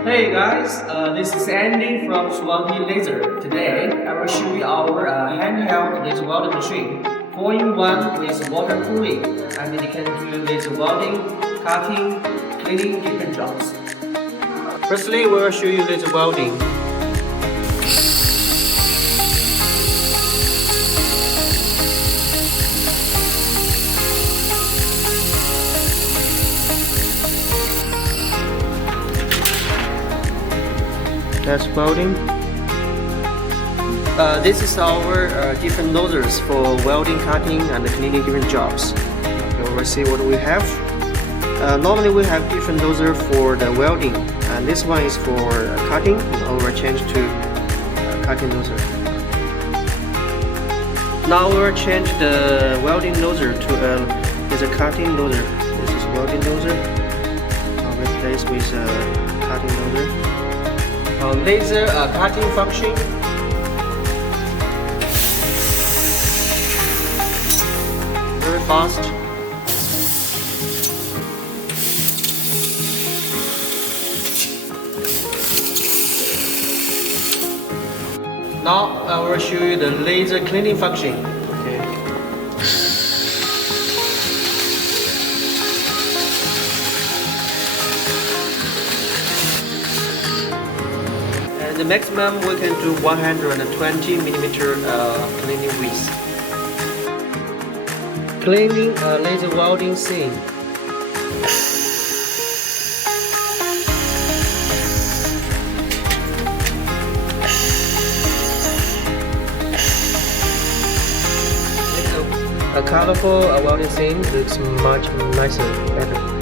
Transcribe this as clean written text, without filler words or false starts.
Hey guys, this is Andy from Swampy Laser. Today, I will show you our handheld laser welding machine, 4-in-1 with water cooling, and it can do laser welding, cutting, cleaning different jobs. Firstly, we will show you laser welding. That's welding. This is our different nozzles for welding, cutting, and cleaning different jobs. Okay, we'll see what we have. Normally we have different nozzle for the welding, and this one is for cutting. Now we'll change to cutting nozzle. Now we'll change the welding nozzle to a cutting nozzle. This is welding nozzle. I'll replace with a cutting nozzle. Laser cutting function. Very fast. Now I will show you the laser cleaning function. Okay. The maximum we can do 120 millimeter cleaning width. Cleaning laser welding seam. A colorful welding seam looks much nicer, better.